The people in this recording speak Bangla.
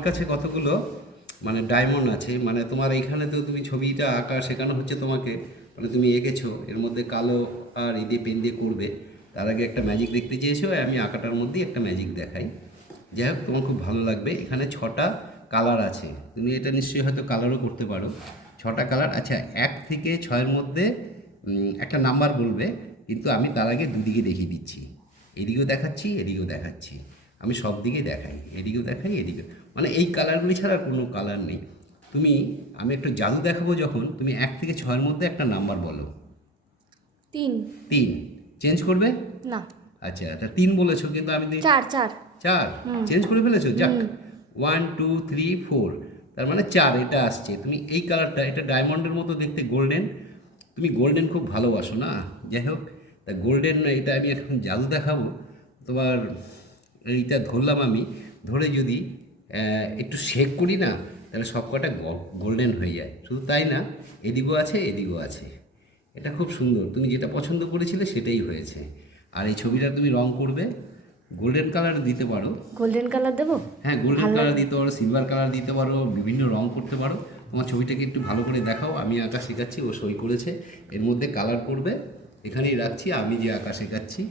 আমার কাছে কতগুলো মানে ডায়মন্ড আছে, মানে তোমার এইখানে তো তুমি ছবিটা আঁকা শেখানো হচ্ছে তোমাকে, মানে তুমি এঁকেছো এর মধ্যে কালো আর এই দিয়ে পেন দিয়ে করবে। তার আগে একটা ম্যাজিক দেখতে চেয়েছো, আমি আঁকাটার মধ্যেই একটা ম্যাজিক দেখাই। যাই হোক, তোমার খুব ভালো লাগবে। এখানে 6টা কালার আছে, তুমি এটা নিশ্চয়ই হয়তো কালারও করতে পারো। 6টা কালার। আচ্ছা, 1 থেকে 6-এর মধ্যে একটা নাম্বার বলবে, কিন্তু আমি তার আগে দুদিকে দেখিয়ে দিচ্ছি। এদিকেও দেখাচ্ছি, এদিকেও দেখাচ্ছি। আমি সব দিকে দেখাই, এদিকেও দেখাই, এদিকে, মানে এই কালারগুলি ছাড়া আর কোনো কালার নেই। তুমি, আমি একটু জাদু দেখাবো যখন, তুমি 1 থেকে 6-এর মধ্যে একটা নাম্বার বলো। 3। 3 চেঞ্জ করবে? না। আচ্ছা, তা 3 বলেছো, কিন্তু আমি 4 4। 4 চেঞ্জ করে ফেলেছো। যাক, 1 2 3 4, তার মানে 4 এটা আসছে। তুমি এই কালারটা, এটা ডায়মন্ডের মতো দেখতে, গোল্ডেন। তুমি গোল্ডেন খুব ভালোবাসো না? যাই হোক, তা গোল্ডেন এটা আমি এখন জাদু দেখাবো তোমার। এইটা ধরলাম আমি, ধরে যদি একটু শেক করি না, তাহলে সব কটা গোল্ডেন হয়ে যায়। শুধু তাই না, এদিকেও আছে, এদিকেও আছে। এটা খুব সুন্দর, তুমি যেটা পছন্দ করেছিলে সেটাই হয়েছে। আর এই ছবিটা তুমি রং করবে, গোল্ডেন কালার দিতে পারো। গোল্ডেন কালার দেবো? হ্যাঁ, গোল্ডেন কালার দিতে পারো, সিলভার কালার দিতে পারো, বিভিন্ন রং করতে পারো। তোমার ছবিটাকে একটু ভালো করে দেখাও, আমি আঁকা শেখাচ্ছি, ও সই করেছে, এর মধ্যে কালার করবে। এখানেই রাখছি, আমি যে আঁকা শেখাচ্ছি।